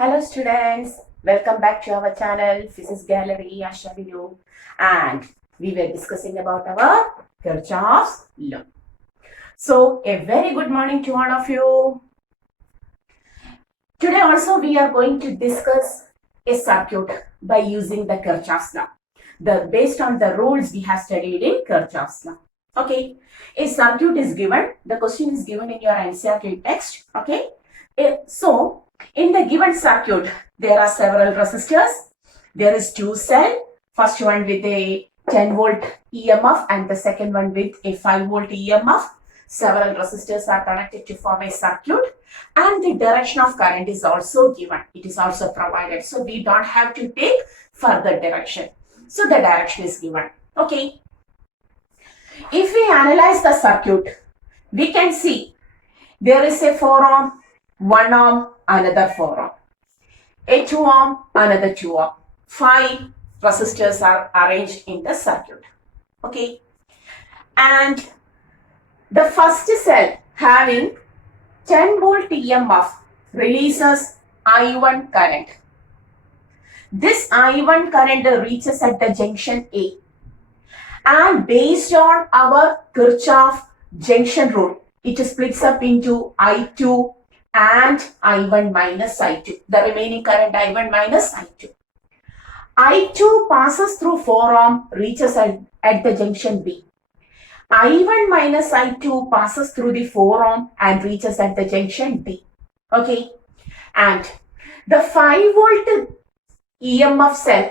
Hello students, welcome back to our channel Physics Gallery Asha video, and we were discussing about our Kirchhoff's law. So a very good morning to all of you. Today also we are going to discuss a circuit by using the Kirchhoff's law. Based on the rules we have studied in Kirchhoff's law. Okay, a circuit is given. The question is given in your NCERT text. Okay, so in the given circuit, there are several resistors. There is two cells. First one with a 10 volt EMF and the second one with a 5 volt EMF. Several resistors are connected to form a circuit, and the direction of current is also given. It is also provided. So we don't have to take further direction. So the direction is given. Okay. If we analyze the circuit, we can see there is a 4 ohm, 1 ohm, another 4 ohm, a 2 ohm, another 2 ohm. 5 resistors are arranged in the circuit. Okay. And the first cell having 10 volt EMF releases I1 current. This I1 current reaches at the junction A. And based on our Kirchhoff junction rule, it splits up into I2 and I1 minus I2. The remaining current I1 minus I2. I2 passes through 4 ohm, reaches at the junction B. I1 minus I2 passes through the 4 ohm and reaches at the junction D. Okay. And the 5 volt EMF cell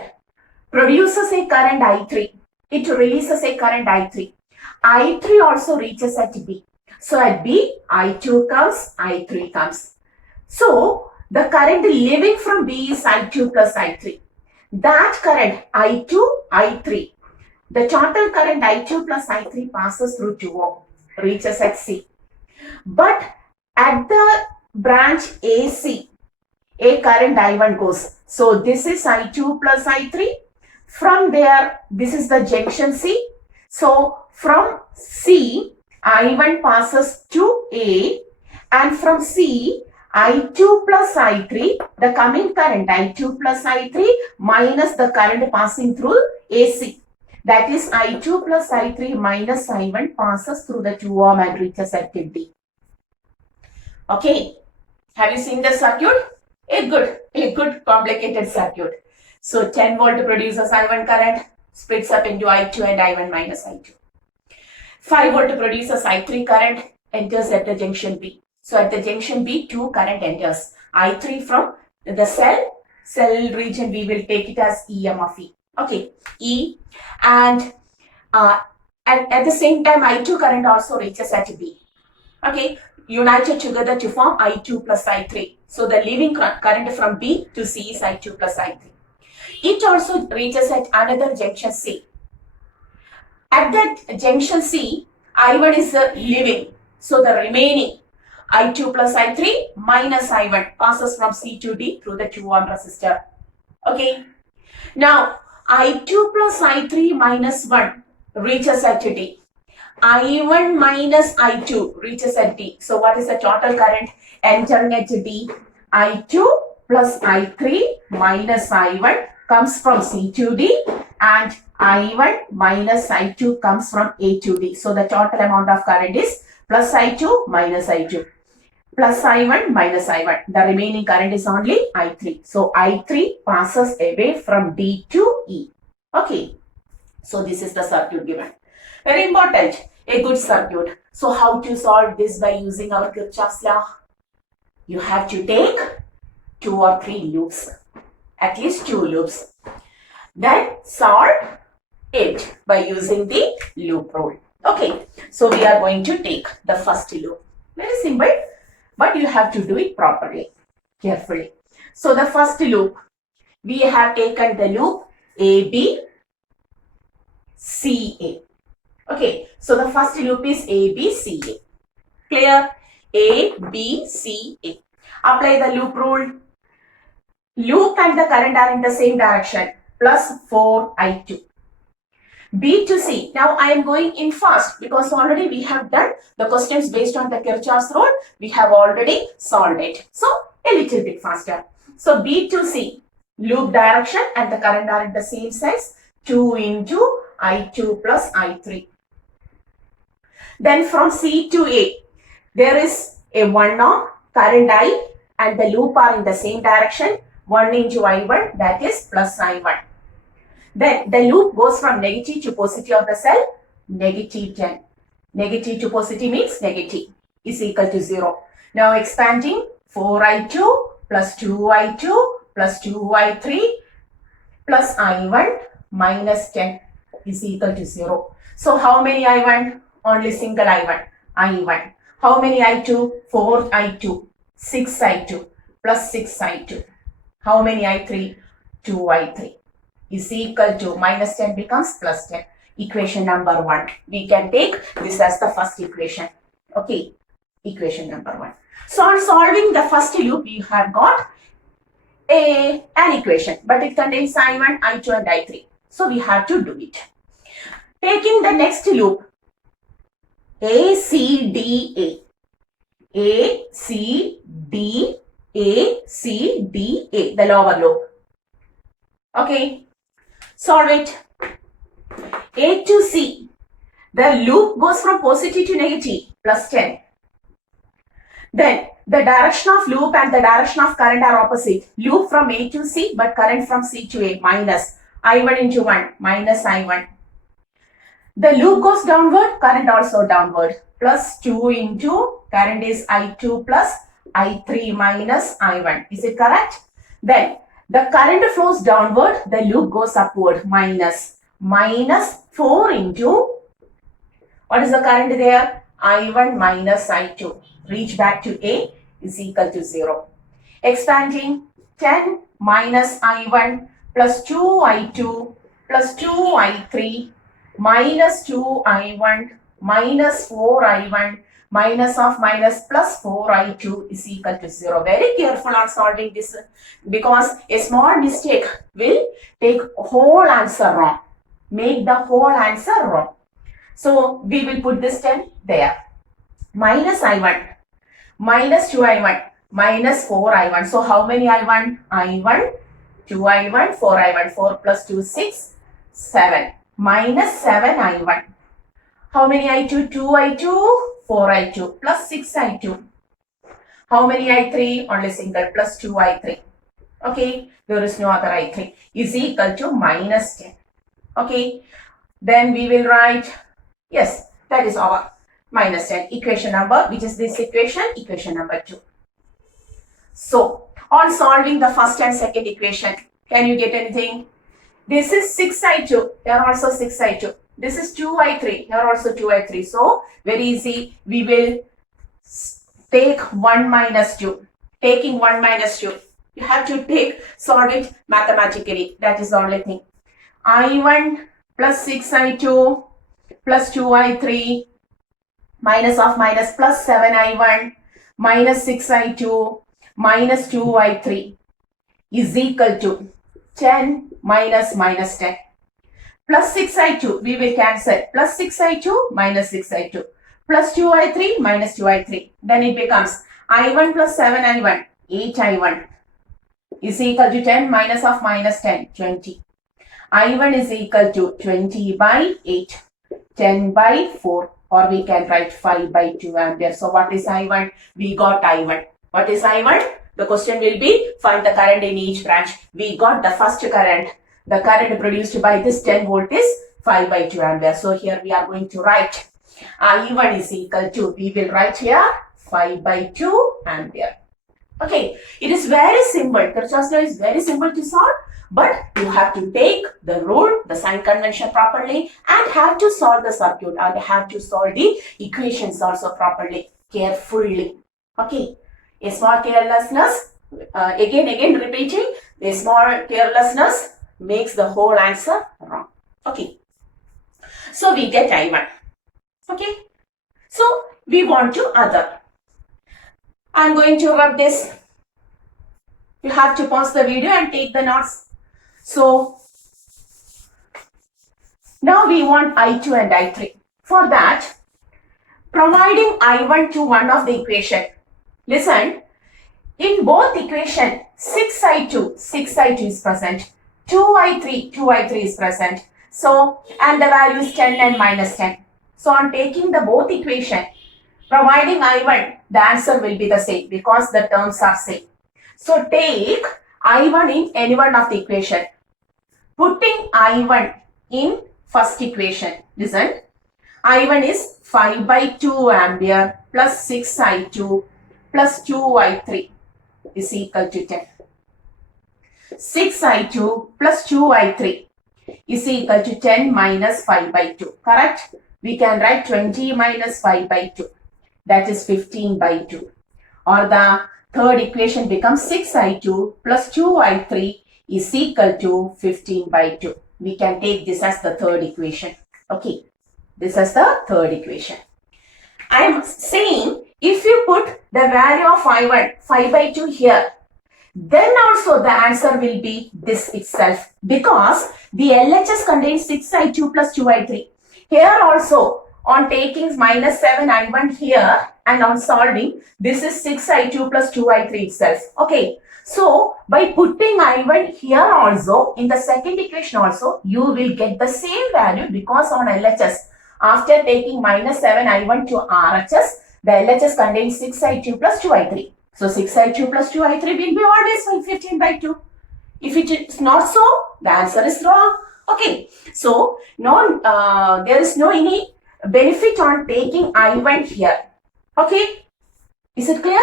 produces a current I3. It releases a current I3. I3 also reaches at B. So at B, I2 comes, I3 comes. So the current leaving from B is I2 plus I3. That current I2, I3, the total current I2 plus I3 passes through 2 ohm, reaches at C. But at the branch AC, a current I1 goes. So this is I2 plus I3. From there, this is the junction C. So from C, I1 passes to A, and from C, I2 plus I3, the coming current I2 plus I3 minus the current passing through AC. That is I2 plus I3 minus I1 passes through the 2 ohm and reaches at D. Okay. Have you seen the circuit? A good complicated circuit. So 10 volt produces I1 current, splits up into I2 and I1 minus I2. 5 volt produces I3 current, enters at the junction B. So at the junction B, 2 current enters. I3 from the cell region, we will take it as EMF E. Okay, E. And at the same time, I2 current also reaches at B. Okay, united together to form I2 plus I3. So the leaving current from B to C is I2 plus I3. It also reaches at another junction C. At that junction C, I1 is leaving. So the remaining I2 plus I3 minus I1 passes from C to D through the 2 ohm resistor. Okay. Now, I2 plus I3 minus 1 reaches at D. I1 minus I2 reaches at D. So what is the total current entering at D? I2 plus I3 minus I1 comes from C to D, and I1 minus I2 comes from A to D. So the total amount of current is plus I2 minus I2. Plus I1 minus I1. The remaining current is only I3. So I3 passes away from D to E. Okay. So this is the circuit given. Very important. A good circuit. So how to solve this by using our Kirchhoff's law? You have to take 2 or 3 loops. At least 2 loops. Then solve it by using the loop rule. Okay. So we are going to take the first loop. Very simple. But you have to do it properly, carefully. So the first loop, we have taken the loop AB, CA. Okay, so the first loop is AB, CA. Clear? A, B, C, A. Apply the loop rule. Loop and the current are in the same direction, plus 4I2. B to C. Now I am going in fast because already we have done the questions based on the Kirchhoff's rule. We have already solved it. So a little bit faster. So B to C, loop direction and the current are at the same size, 2 into I2 plus I3. Then from C to A, there is a 1 ohm, current I and the loop are in the same direction, 1 into I1, that is plus I1. Then the loop goes from negative to positive of the cell, negative 10. Negative to positive means negative is equal to 0. Now expanding, 4I2 plus 2I2 plus 2I3 plus I1 minus 10 is equal to 0. So how many I1? Only single I1. I1. How many I2? 4I2. 6I2 plus 6I2. How many I3? 2I3 is equal to minus 10 becomes plus 10. Equation number 1. We can take this as the first equation. Okay. Equation number 1. So on solving the first loop, we have got an equation, but it contains I1, I2 and I3. So we have to do it. Taking the next loop, A, C, D, A. A, C, D, A, C, D, A, the lower loop. Okay, solve it. A to C, the loop goes from positive to negative, plus 10. Then the direction of loop and the direction of current are opposite. Loop from A to C, but current from C to A, minus I1 into 1, minus I1. The loop goes downward, current also downward, plus 2 into current is I2 plus I3 minus I1. Is it correct? Then the current flows downward, the loop goes upward, minus 4 into, what is the current there? I1 minus I2. Reach back to A is equal to 0. Expanding, 10 minus I1 plus 2I2 plus 2I3 minus 2I1 minus 4I1 minus of minus plus 4I2 is equal to 0. Very careful on solving this because a small mistake will take whole answer wrong. Make the whole answer wrong. So we will put this 10 there. Minus I1, minus 2I1, minus 4I1. So how many I1? I1, 2I1, 4I1. 4 plus 2, 6, 7. Minus 7I1. How many I2? 2I2, 4I2 plus 6I2. How many I3? Only single plus 2I3. Okay, there is no other I3. Is equal to minus 10. Okay, then we will write, yes, that is our minus 10. Equation number, which is this equation, equation number 2. So, on solving the first and second equation, can you get anything? This is 6I2, here also 6I2. This is 2I3, here also 2I3. So, very easy, we will take 1 minus 2. Taking 1 minus 2, you have to solve it mathematically. That is the only thing. I1 plus 6I2 plus 2I3 minus of minus plus 7I1 minus 6I2 minus 2I3 is equal to 10 minus minus 10. Plus 6I2, we will cancel. Plus 6I2 minus 6I2 plus 2I3 minus 2I3. Then it becomes I1 plus 7I1, 8I1 is equal to 10 minus of minus 10, 20. I1 is equal to 20 by 8, 10 by 4, or we can write 5 by 2 ampere. So what is I1? We got I1. What is I1? The question will be find the current in each branch. We got the first current. The current produced by this 10 volt is 5 by 2 ampere. So here we are going to write I1 is equal to, we will write here 5 by 2 ampere. Okay, it is very simple. Kirchhoff's law is very simple to solve. But you have to take the rule, the sign convention properly and have to solve the circuit and have to solve the equations also properly, carefully. Okay, a small carelessness, again repeating, a small carelessness makes the whole answer wrong. Okay, so we get I1. Okay, so we want to other. I'm going to rub this. You have to pause the video and take the notes. So, now we want I2 and I3. For that, providing I1 to one of the equation. Listen, in both equation, 6i2 is present. 2i3 is present. So, and the value is 10 and minus 10. So, on taking the both equation, providing I1, the answer will be the same because the terms are same. So, take I1 in any one of the equation. Putting I1 in first equation, listen, I1 is 5 by 2 ampere plus 6i2 plus 2i3 is equal to 10. 6i2 plus 2i3 is equal to 10 minus 5 by 2, correct? We can write 20 minus 5 by 2, that is 15 by 2. Or the third equation becomes 6i2 plus 2i3 is equal to 15 by 2. We can take this as the third equation. Okay, this is the third equation. I am saying if you put the value of I1, 5 by 2 here, then also the answer will be this itself because the LHS contains 6i2 plus 2i3. Here also on taking minus 7i1 here and on solving, this is 6i2 plus 2i3 itself. Okay, so by putting I1 here also, in the second equation also, you will get the same value because on LHS, after taking minus 7i1 to RHS, the LHS contains 6i2 plus 2i3. So 6i2 plus 2i3 will be always 15 by 2. If it is not so, the answer is wrong. Okay, so there is no any benefit on taking I1 here. Okay, is it clear?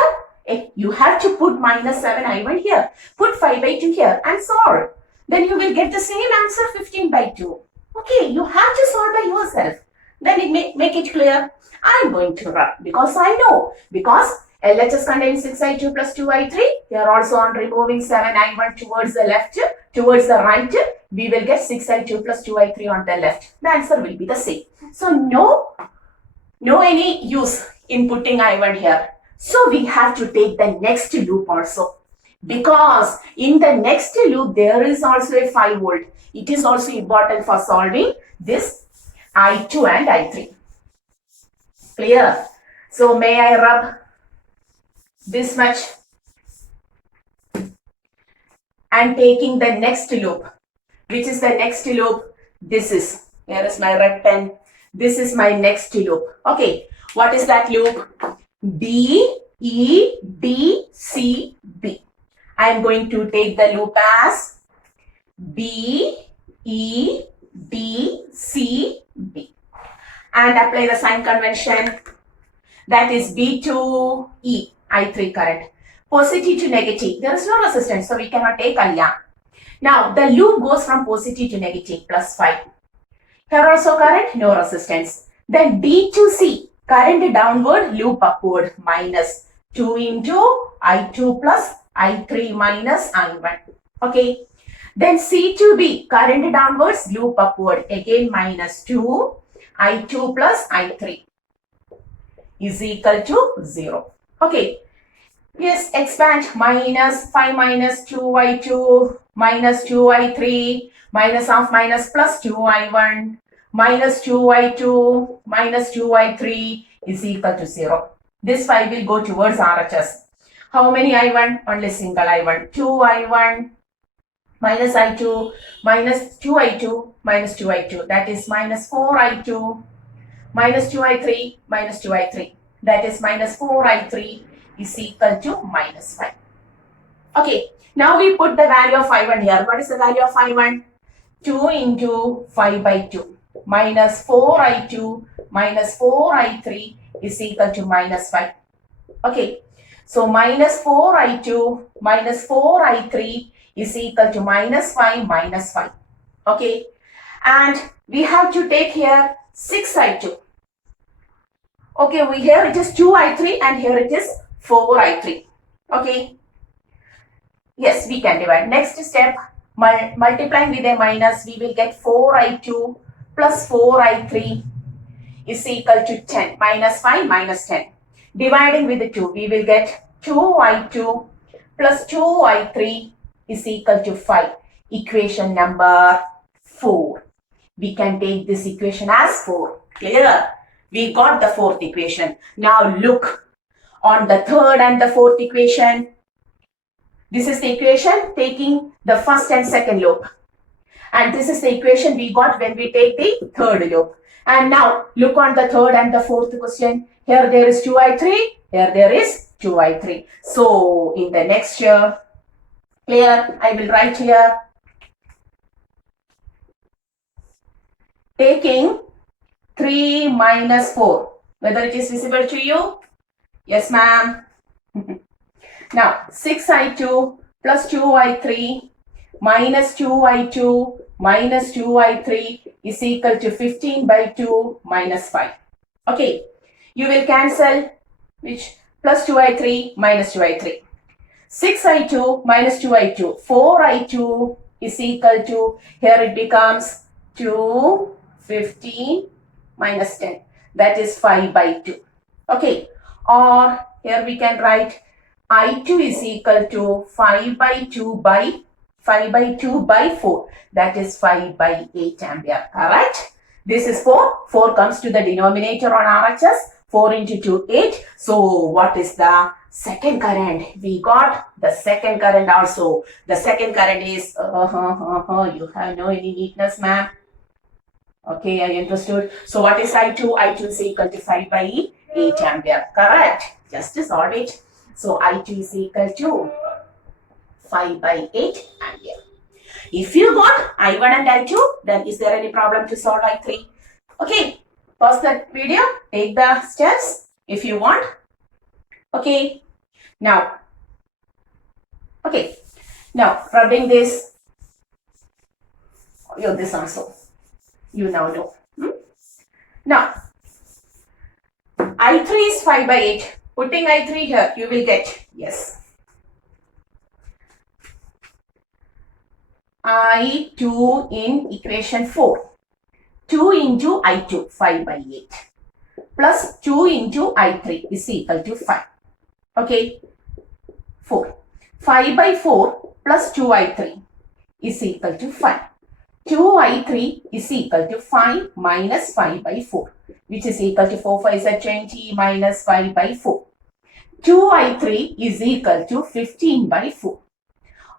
You have to put minus 7i1 here, put 5 by 2 here and solve. Then you will get the same answer 15 by 2. Okay, you have to solve by yourself. Then it make it clear. I am going to run because I know. Because LHS contains 6i2 plus 2i3. Here also on removing 7i1 towards the left, towards the right, we will get 6i2 plus 2i3 on the left. The answer will be the same. So no any use in putting I1 here. So we have to take the next loop also. Because in the next loop, there is also a 5 volt. It is also important for solving this I2 and I3. Clear? So may I rub this much and taking the next loop. Which is the next loop? This is. Here is my red pen. This is my next loop. Okay. What is that loop? B, E, D, C, B. I am going to take the loop as B, E, D, C, B. And apply the sign convention. That is B to E, I3 current. Positive to negative. There is no resistance, so we cannot take IR. Now, the loop goes from positive to negative, plus 5. Here also current, no resistance. Then B to C, current downward, loop upward, minus 2 into I2 plus I3 minus I1. Okay. Then C to B, current downwards, loop upward, again minus 2, I2 plus I3 is equal to 0. Okay. Yes, expand minus 5 minus 2i2 minus 2i3 minus of minus plus 2i1 minus 2i2 minus 2i3 is equal to 0. This 5 will go towards RHS. How many I1? Only single I1. 2i1 minus I2 minus 2i2 minus 2i2. That is minus 4i2 minus 2i3 minus 2i3. That is minus 4i3 is equal to minus 5. Okay, now we put the value of I1 here. What is the value of I1? 2 into 5 by 2 minus 4i2 minus 4i3 is equal to minus 5. Okay, so minus 4i2 minus 4i3 is equal to minus 5 minus 5. Okay, and we have to take here 6i2. Okay, here it is 2i3 and here it is 4i3. Okay. Yes, we can divide. Next step, multiplying with a minus, we will get 4i2 plus 4i3 is equal to 10. Minus 5 minus 10. Dividing with the 2, we will get 2i2 plus 2i3 is equal to 5. Equation number 4. We can take this equation as 4. Clear? We got the fourth equation. Now look on the third and the fourth equation. This is the equation taking the first and second loop. And this is the equation we got when we take the third loop. And now look on the third and the fourth question. Here there is 2i3. Here there is 2i3. So in the next year, clear, I will write here. Taking 3 minus 4. Whether it is visible to you? Yes, ma'am. Now 6i2 plus 2i3 minus 2i2 minus 2i3 is equal to 15 by 2 minus 5. Okay, you will cancel which plus 2i3 minus 2i3. 6i2 minus 2i2, 4i2 is equal to, here it becomes 2, 15 minus 10, that is 5 by 2. Okay, or here we can write I2 is equal to 5 by 2 by 4, that is 5 by 8 ampere, correct? This is 4, 4 comes to the denominator on RHS, 4 into 2, 8. So what is the second current? We got the second current also. The second current is, you have no any neatness, ma'am. Okay, I understood. So what is I2? I2 is equal to 5 by 8 ampere, correct? Just solve it. So I2 is equal to 5 by 8 ampere. If you got I1 and I2, then is there any problem to solve I3? Okay, pause that video, take the steps if you want. Okay, now rubbing this, this also, you now know. Now, I3 is 5 by 8. Putting I3 here, you will get, yes, I2 in equation 4. 2 into I2, 5 by 8. Plus 2 into I3 is equal to 5. Okay, 4. 5 by 4 plus 2I3 is equal to 5. 2I3 is equal to 5 minus 5 by 4, which is equal to 4 5 is 20 minus 5 by 4. 2I3 is equal to 15 by 4,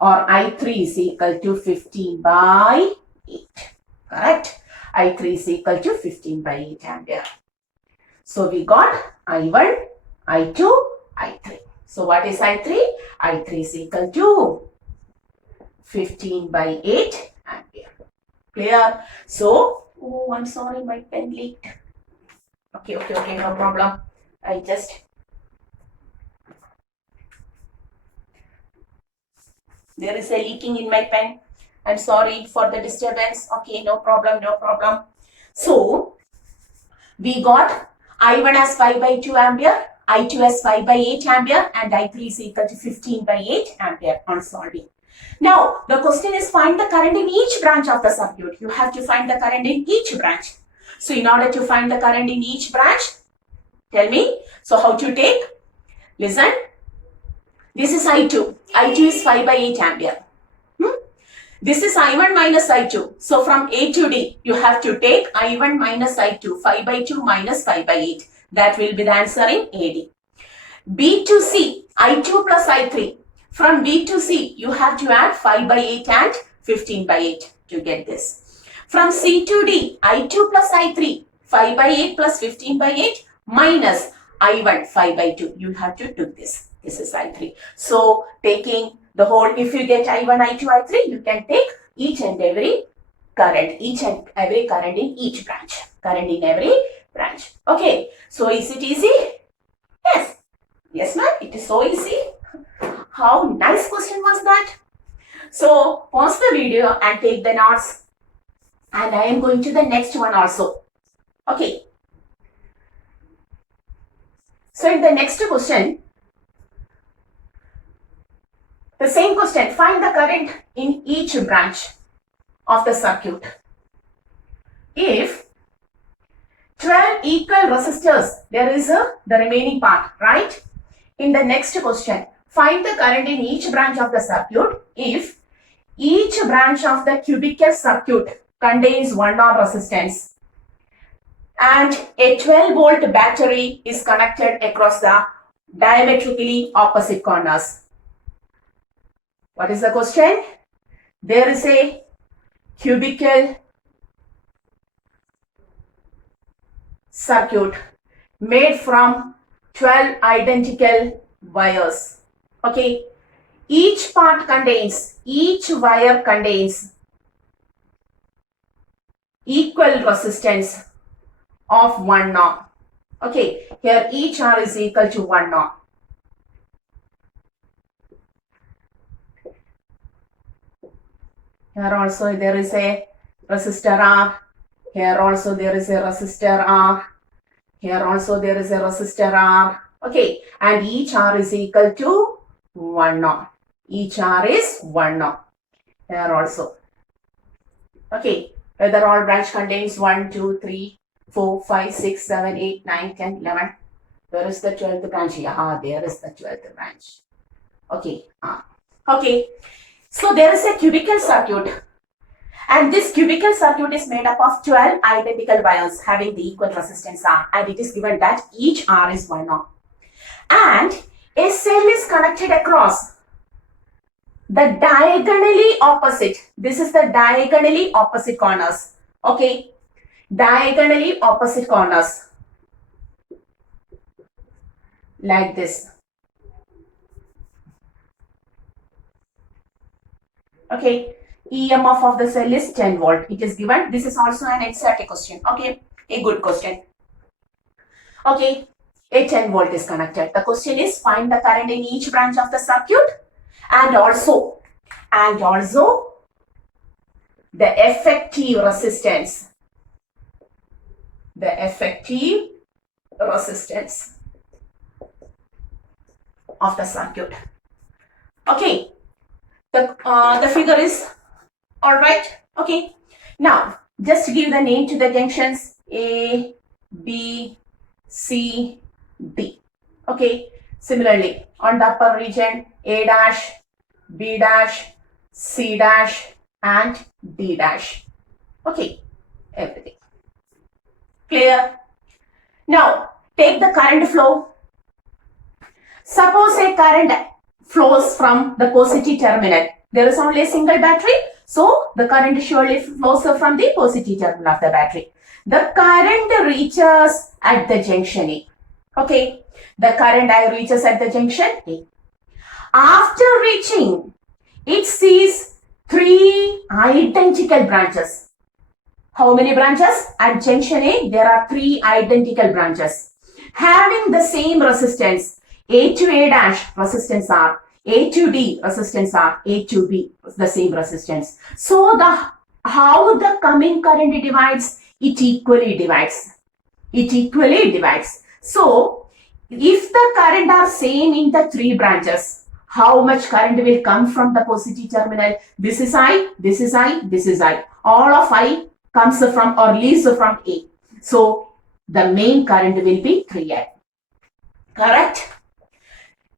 or I3 is equal to 15 by 8. Correct? I3 is equal to 15 by 8 ampere. So we got I1, I2, I3. So what is I3? I3 is equal to 15 by 8 ampere. Clear? So, oh, I'm sorry, my pen leaked. Okay, no problem. There is a leaking in my pen. I'm sorry for the disturbance. Okay, no problem. So, we got I1 as 5 by 2 ampere, I2 as 5 by 8 ampere, and I3 is equal to 15 by 8 ampere on solving. Now, the question is find the current in each branch of the circuit. You have to find the current in each branch. So, in order to find the current in each branch, tell me, so how to take? Listen, this is I2. I2 is 5 by 8 ampere. This is I1 minus I2. So, from A to D, you have to take I1 minus I2, 5 by 2 minus 5 by 8. That will be the answer in AD. B to C, I2 plus I3. From B to C, you have to add 5 by 8 and 15 by 8 to get this. From C to D, I2 plus I3, 5 by 8 plus 15 by 8 minus I1, 5 by 2. You have to do this. This is I3. So, taking the whole, if you get I1, I2, I3, you can take each and every current, current in each branch. Current in every branch. Okay. So, is it easy? Yes. Yes, ma'am. It is so easy. How nice question was that? So, pause the video and take the notes. And I am going to the next one also. Okay. So, in the next question, the same question, find the current in each branch of the circuit. If 12 equal resistors, there is the remaining part, right? In the next question, find the current in each branch of the circuit if each branch of the cubical circuit contains 1 ohm resistance and a 12-volt battery is connected across the diametrically opposite corners. What is the question? There is a cubical circuit made from 12 identical wires. Okay. Each wire contains equal resistance of 1 ohm. Okay. Here each R is equal to 1 ohm. Here also there is a resistor R. Here also there is a resistor R. Here also there is a resistor R. Okay. And each R is equal to 1 ohm. Each R is 1 ohm. Here also. Okay. Whether all branch contains 1, 2, 3, 4, 5, 6, 7, 8, 9, 10, 11. Where is the 12th branch? Yeah, there is the 12th branch. Okay. Okay. So there is a cubical circuit. And this cubical circuit is made up of 12 identical wires having the equal resistance R. And it is given that each R is 1 ohm. And a cell is connected across the diagonally opposite. This is the diagonally opposite corners. Okay. Diagonally opposite corners. Like this. Okay. EMF of the cell is 10 volt. It is given. This is also an NCERT question. Okay. A good question. Okay. A 10 volt is connected. The question is find the current in each branch of the circuit and also the effective resistance. The effective resistance of the circuit. Okay. The figure is all right. Okay. Now, just give the name to the junctions A, B, C, D. Okay. Similarly, on the upper region, A dash, B dash, C dash, and D dash. Okay. Everything. Clear? Now, take the current flow. Suppose a current flows from the positive terminal. There is only a single battery. So, the current surely flows from the positive terminal of the battery. The current reaches at the junction A. Okay. The current I reaches at the junction A. After reaching, it sees 3 identical branches. How many branches? At junction A, there are 3 identical branches having the same resistance. A to A dash resistance R, A to D resistance R, A to B the same resistance. So how the coming current divides? It equally divides. It equally divides. So if the current are same in the 3 branches, how much current will come from the positive terminal? This is I, this is I, this is I. All of I comes from or leaves from A. So the main current will be 3I. Correct?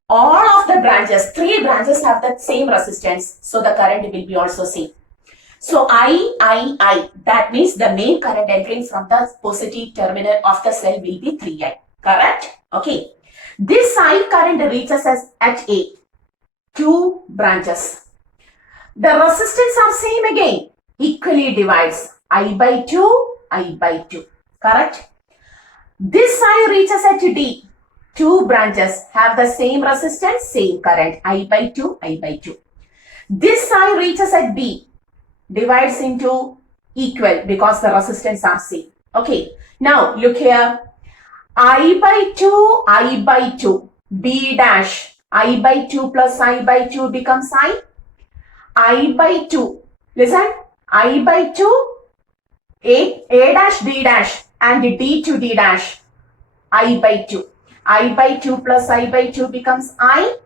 All of the branches, 3 branches have the same resistance. So the current will be also same. So I, that means the main current entering from the positive terminal of the cell will be 3I. Correct? Okay. This I current reaches us at A. 2 branches. The resistance are same again. Equally divides. I by 2, I by 2. Correct? This I reaches at D. 2 branches have the same resistance, same current. I by 2, I by 2. This I reaches at B. Divides into equal because the resistance are same. Okay. Now look here. I by 2, I by 2. B dash. I by 2 plus I by 2 becomes I. I by 2. Listen. I by 2. A dash, B dash. And D to D dash. I by 2. I by 2 plus I by 2 becomes I.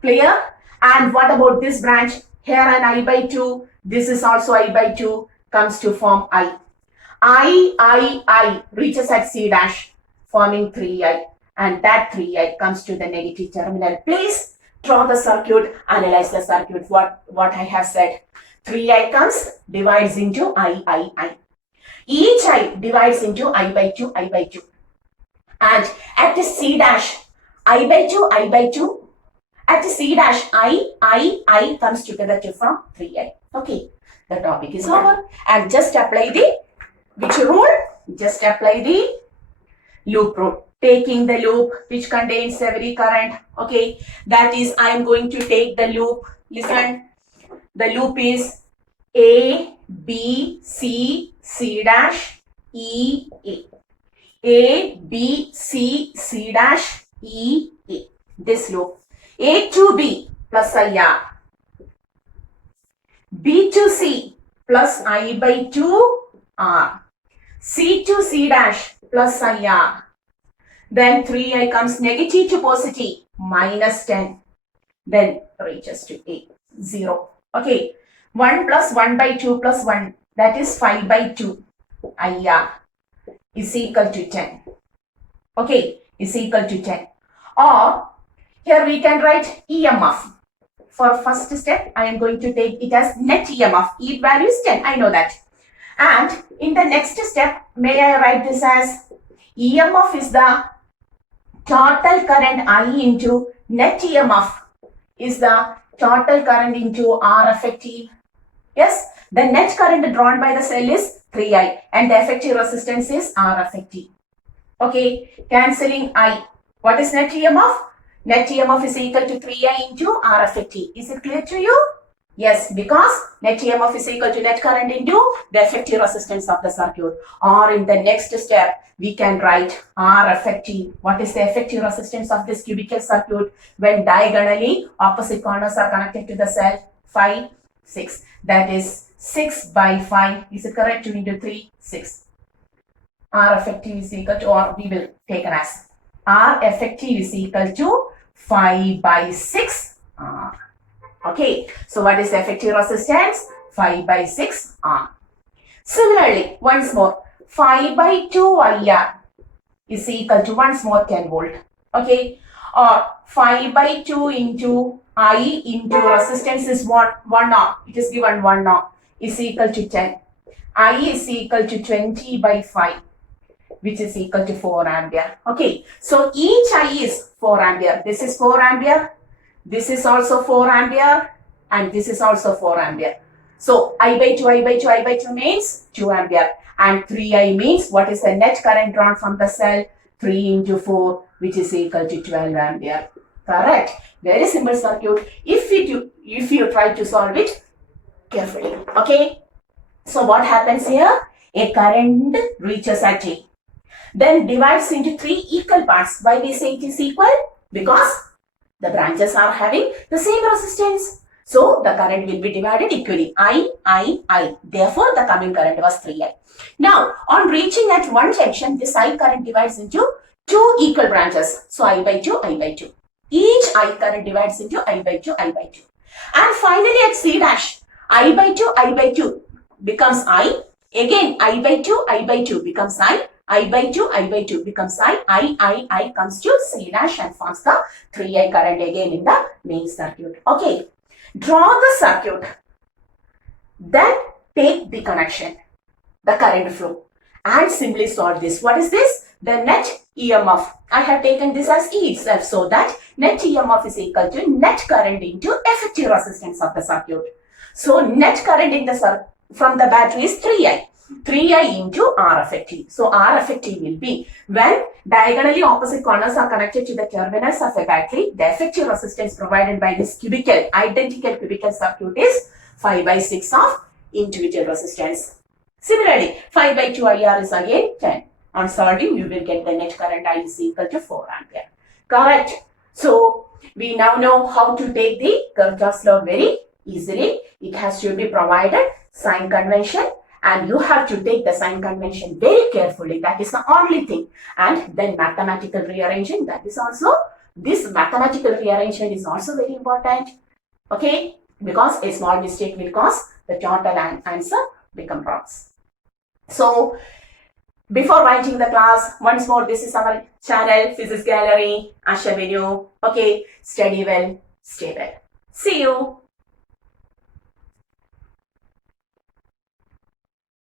Clear? And what about this branch? Here an I by 2. This is also I by 2. Comes to form I. I reaches at C dash. Forming 3I. And that 3I comes to the negative terminal. Please draw the circuit. Analyze the circuit. What I have said. 3I comes. Divides into I. Each I divides into I by 2. And at C dash, I by 2, At C dash, I comes together to form 3I. Okay, the topic is over. And just apply the, which rule? Just apply the loop rule. Taking the loop which contains every current. Okay, that is, I am going to take the loop. Listen, the loop is A, B, C, C dash, E, A. A, B, C, C dash, E, A. This loop. A to B plus IR. B to C plus I by 2 R. C to C dash plus IR. Then 3I comes negative to positive, minus 10. Then reaches to A, 0. Okay, 1 plus 1 by 2 plus 1, that is 5 by 2. IR is equal to 10. Okay, is equal to 10. Or, here we can write EMF. For first step, I am going to take it as net EMF. E value is 10, I know that. And in the next step, may I write this as EMF is the total current I into net EMF is the total current into R effective. Yes, the net current drawn by the cell is 3I and the effective resistance is R effective. Okay, cancelling I. What is net EMF? Net EMF is equal to 3I into R effective. Is it clear to you? Yes, because net EMF is equal to net current into the effective resistance of the circuit. Or in the next step, we can write R effective. What is the effective resistance of this cubical circuit when diagonally opposite corners are connected to the cell? 5, 6. That is 6 by 5. Is it correct? 2 into 3, 6. R effective is equal to, or we will take an as R effective is equal to 5 by 6 R. Okay, so what is the effective resistance? 5 by 6 R. Similarly, once more, 5 by 2 IR is equal to once more 10 volt. Okay, or 5 by 2 into I into resistance is 1 ohm. It is given 1 ohm is equal to 10. I is equal to 20 by 5, which is equal to 4 ampere. Okay, so each I is 4 ampere. This is 4 ampere. This is also 4 ampere and this is also 4 ampere. So I by 2, I by 2, I by 2 means 2 ampere and 3I means what is the net current drawn from the cell? 3 into 4, which is equal to 12 ampere. Correct? Very simple circuit if you try to solve it carefully. Okay? So what happens here? A current reaches at A. Then divides into 3 equal parts. Why we say it is equal? Because the branches are having the same resistance. So the current will be divided equally. I. Therefore, the coming current was 3I. Now, on reaching at one junction, this I current divides into 2 equal branches. So I by 2, I by 2. Each I current divides into I by 2, I by 2. And finally at C dash, I by 2 becomes I. Again, I by 2 becomes I by 2 becomes I comes to C dash and forms the 3I current again in the main circuit. Okay, draw the circuit. Then take the connection, the current flow and simply solve this. What is this? The net EMF. I have taken this as E itself so that net EMF is equal to net current into effective resistance of the circuit. So net current in the from the battery is 3I. 3I into R effective. So R effective will be when diagonally opposite corners are connected to the terminals of a battery, the effective resistance provided by this identical cubical circuit is 5 by 6 of individual resistance. Similarly, 5 by 2 IR is again 10. On solving, you will get the net current I is equal to 4 ampere. Correct? So, we now know how to take the Kirchhoff's law very easily. It has to be provided sign convention. And you have to take the sign convention very carefully. That is the only thing. And then mathematical rearrangement. That is also, this mathematical rearrangement is also very important. Okay? Because a small mistake will cause the total answer become wrong. So, before writing the class, once more, this is our channel, Physics Gallery, Asha Video. Okay? Study well, stay well. See you.